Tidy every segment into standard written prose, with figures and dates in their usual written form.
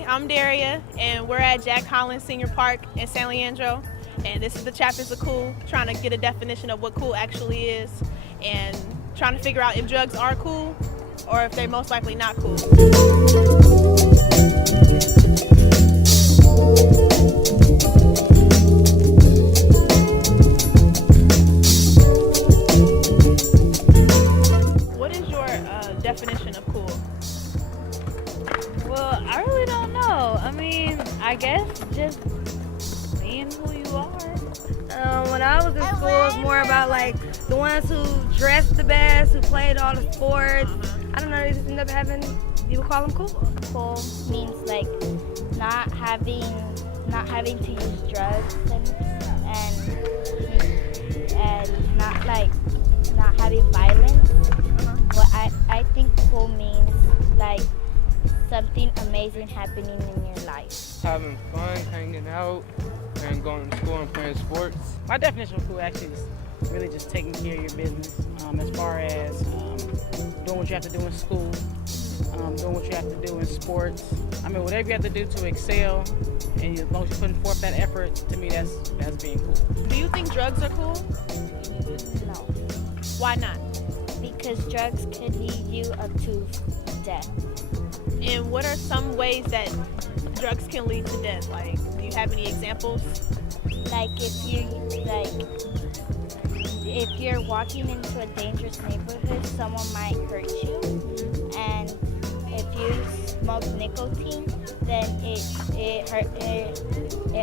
Hi, I'm Daria, and we're at Jack Collins Senior Park in San Leandro, and this is the chapters of CoC, trying to get a definition of what cool actually is, and trying to figure out if drugs are cool or if they're most likely not cool. What is your definition of cool? Well, I really don't know. I mean, I guess just being who you are. When I was in school, it was more about like the ones who dressed the best, who played all the sports. I don't know, they just end up having, you would call them cool. Cool means like not having to use drugs and not having violence. What I think cool means like something amazing happening in your life. Having fun, hanging out, and going to school and playing sports. My definition of cool actually is really just taking care of your business, as far as doing what you have to do in school, doing what you have to do in sports. I mean, whatever you have to do to excel, and as long as you're putting forth that effort, to me that's being cool. Do you think drugs are cool? No, Why not? because drugs could lead you up to death. And what are some ways that drugs can lead to death? Like, do you have any examples? Like if you're walking into a dangerous neighborhood, someone might hurt you, and if you smoke nicotine, then it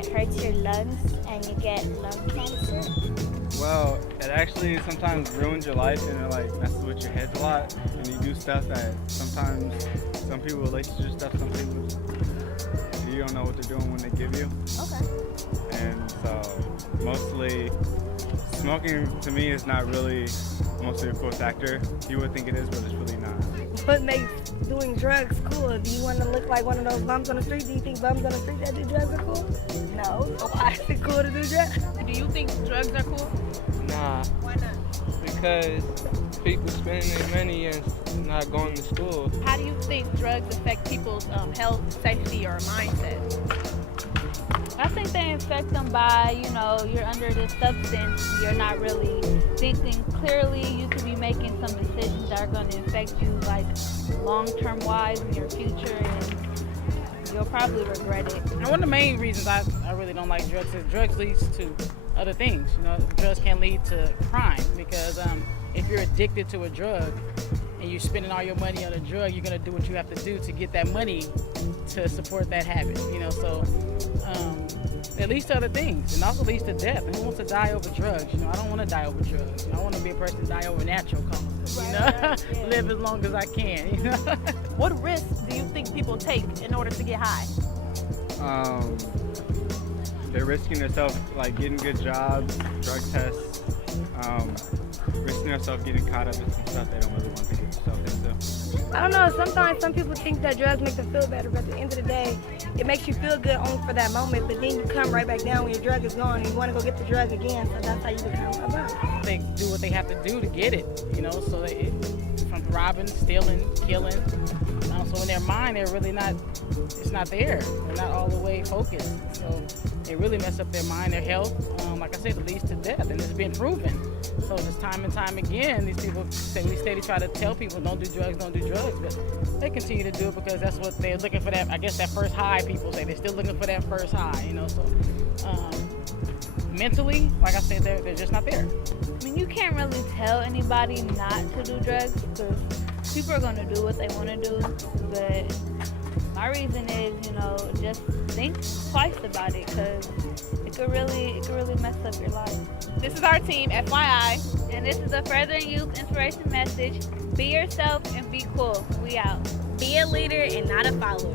hurts your lungs and you get lung cancer. Well, it actually sometimes ruins your life and it like messes with your head a lot. And you do stuff that sometimes some people relate to your stuff, some people you don't know what they're doing when they give you. Okay. And so mostly smoking to me is not really mostly a cool factor. You would think it is, but it's really not. What makes doing drugs cool? Do you want to look like one of those bums on the street? Do you think bums on the street that do drugs are cool? No. So why is it cool to do drugs? Do you think drugs are cool? Nah, Why not? because people spending their money and not going to school. How do you think drugs affect people's health, safety, or mindset? I think they affect them by, you're under this substance, you're not really thinking clearly, you could be making some decisions that are going to affect you like long-term wise in your future, and you'll probably regret it. And one of the main reasons I really don't like drugs is drugs leads to other things. Drugs can lead to crime because if you're addicted to a drug and you're spending all your money on a drug, you're going to do what you have to do to get that money to support that habit. So it leads to other things, and also leads to death. And who wants to die over drugs? I don't want to die over drugs. I want to be a person to die over natural causes. Live as long as I can. What risks do you think people take in order to get high? They're risking themselves, like getting good jobs, drug tests, risking themselves getting caught up in some stuff they don't really want to get themselves into. I don't know, sometimes some people think that drugs make them feel better, but at the end of the day, it makes you feel good only for that moment, but then you come right back down when your drug is gone and you want to go get the drug again, so that's how you become a bum. They do what they have to do to get it, so from robbing, stealing, killing. So in their mind, they're really not, it's not there. They're not all the way focused. So it really mess up their mind, their health. Like I said, it leads to death, and it's been proven. So just time and time again, these people we steady try to tell people, don't do drugs, but they continue to do it because that's what they're looking for, that, I guess, that first high, people say. They're still looking for that first high, so mentally, like I said, they're just not there. I mean, you can't really tell anybody not to do drugs because people are going to do what they want to do, but my reason is, just think twice about it because it could really mess up your life. This is our team, FYI. And this is a Furthering Youth Inspiration message. Be yourself and be cool. We out. Be a leader and not a follower.